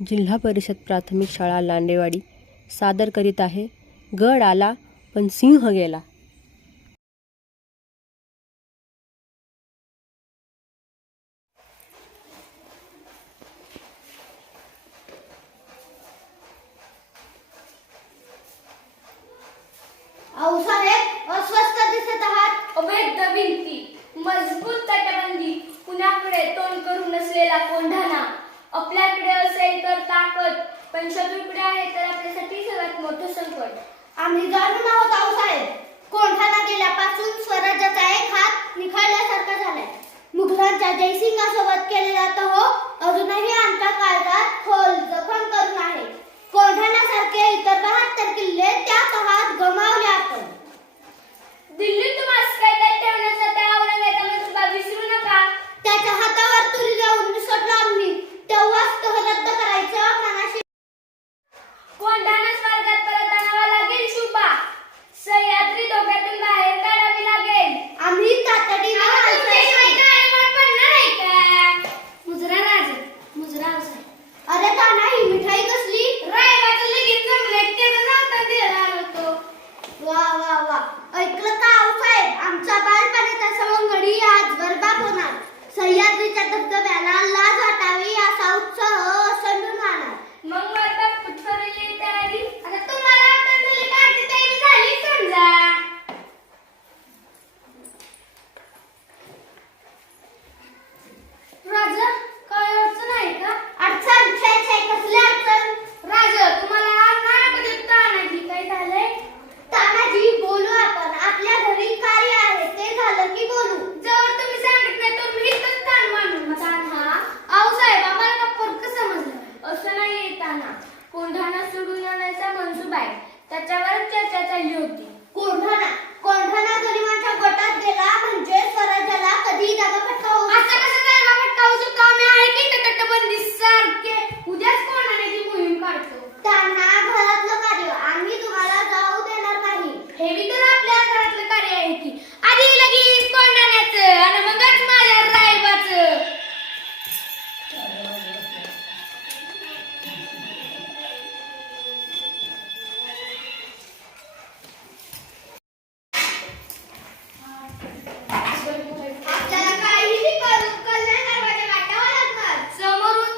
जिल्हा परिषद प्राथमिक शाळा लांडेवाडी सादर करीत आहे गड आला पण सिंह गेला. आऊसाहेब अस्वस्थ दिसत आहात. अभेद्य भिंती, मजबूत तटबंदी, कुणाकडे तोंड करून नसलेला कोंढाणा. आपल्याकडे असेल तर ताकद, पण शत्रूकडे आहे तर आपल्यासाठी सर्वात मोठं संकट. आम्ही जाणून आहोत आऊसाहेब. कोंढाणा गेल्यापासून स्वराज्याचा एक हात निखळल्यासारखा झालाय. मुघलांच्या जयसिंगासोबत केलेला तह अजूनही आमच्या काळजात खोल जखम करून आहे. कोंढाण्यासारखे इतर 72 किल्ले त्या तहात गमावले आपण. दिल्लीत तुम्हाला कैदेत ठेवण्याचा त्या औरंगजेबाचा मजबा विसरू नका. त्याच्या हातावर तुरी जाऊन निसटलो आम्ही. तेव्हाच तह रद्द करायचं मनाशी. कोंढाणा स्वर्गात परत आणावा लागेल शुभा. सह्याद्री धोक्यातून बाहेर काढावी लागेल. आम्ही तातडीने मुजरा राज, मुजरा अवसर. अरे ताना ही मिठाई कसली? रायबाचं लगीन जमलंय, त्याचं नाव द्यायला आलो होतो. वा वा वा, ऐकलं का आऊसाहेब? आमचा बालपणाचा सवंगडी आज बरबाद होणार. सह्याद्रीच्या धबधब्याला लाज वाटावी असा उत्साह ओसंडून राहणार. मग आता पुटकरली तयारी. आता तुम्हाला तंदुरी काढची तयारी झाली समजा. राजा, काय अडचण आहे का? अडचण छे छे, कसली अडचण? राजा, तुम्हाला आज नाही तानाजी काय झालंय? तानाजी, बोलू आपण. आपल्या घरी कार्य आहे, ते झालं की बोलू. जर तुम्ही सांगत नाही तर मी इथंच ताण मांडून ताना. आऊसाहेब, आम्हाला का फरक समजलं? असं नाही येताना कोंढाणा सोडून आणायचा मनसूबा आहे, त्याच्यावर चर्चा चालली होती. कोंढाणा गरिबांच्या गटात गेला म्हणजे स्वराज्याला कधी जागा पटकावू. असं कसं जागा पटकावू शकतो? आम्ही आहे की तटबंदी सारखे उद्याच कोंढाण्याची मोहीम काढतो. त्यांना घरातलं कार्य आम्ही तुम्हाला जाऊ देणार नाही. हे बी तर आपल्या घरातलं कार्य आहे की. आधी लगेच कोंढाण्याचं आणि मगच माझ्या रायबाचं. आपल्याला काहीही करून कल्याण दरवाजा गाठावा लागणार. समोरून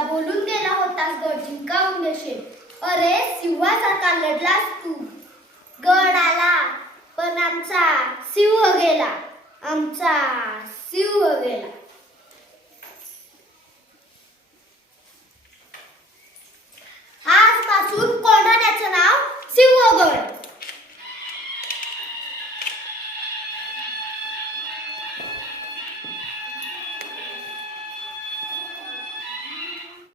एकदा बोलून गेला होतास गड जिंकावून देशील. अरे सिंहासारखा लढलास तू. गड आला पण आमचा सिंह गेला. आमचा सिंह गेला.